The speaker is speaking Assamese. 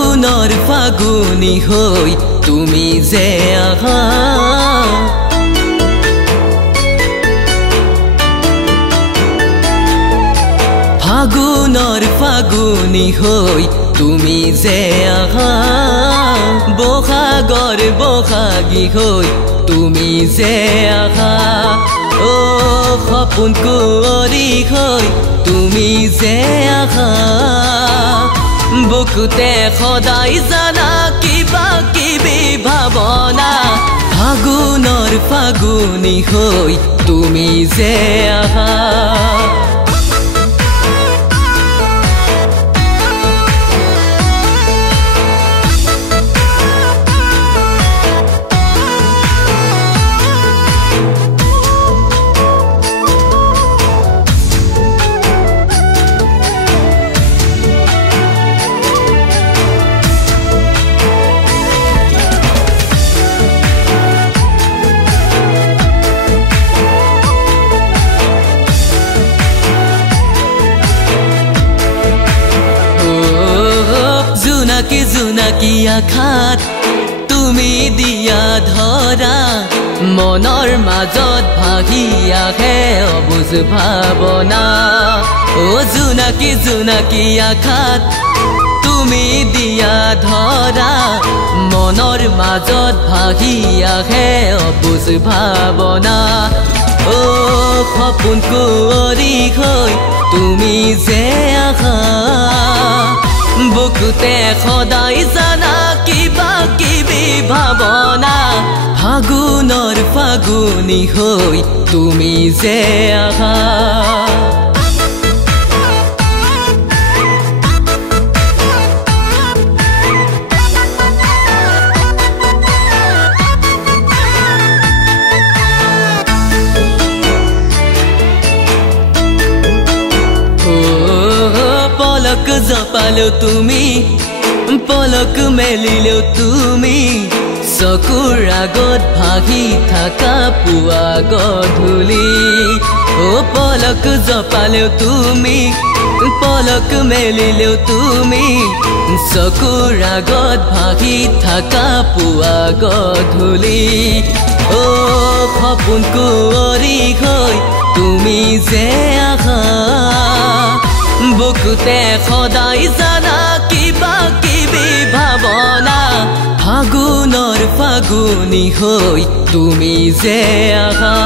ফাগুনৰ ফাগুনি হৈ তুমি যে আহা ফাগুনৰ ফাগুনি হৈ তুমি যে আহা বহাগৰ বহাগী হৈ তুমি যে আহা ও সপোন কুঁৱৰী হৈ তুমি যে আহা বুকুতে সদায় জানা কিবা কিবি ভাৱনা ফাগুনৰ ফাগুনি হৈ তুমি যে আহা জোনাকী আখাত তুমি দিয়া ধৰা মনৰ মাজত ভাহি আহে অবুজ ভাৱনা ও জোনাকী আখাত তুমি দিয়া ধৰা মনৰ মাজত ভাহি আহে অবুজ ভাৱনা ও সপোন কুঁৱৰী হৈ তুমি যে আহা বুকুতে সদায় জানা কিবা কিবি ভাৱনা ফাগুনৰ ফাগুনি হৈ তুমি যে আহা পলক জপালো তুমি পলক মেলিলো তুমি চকুৰ আগত ভাহি থাকা পুৱা গধূলি ও পলক জপালো তুমি পলক মেলিলো তুমি চকুৰ আগত ভাহি থাকা পুৱা গধূলি ও সপোন কুঁৱৰী হৈ তুমি যে আহা বুকুতে সদায় জানা কিবা কিবি ভাৱনা ফাগুনৰ ফাগুনি হৈ তুমি যে আহা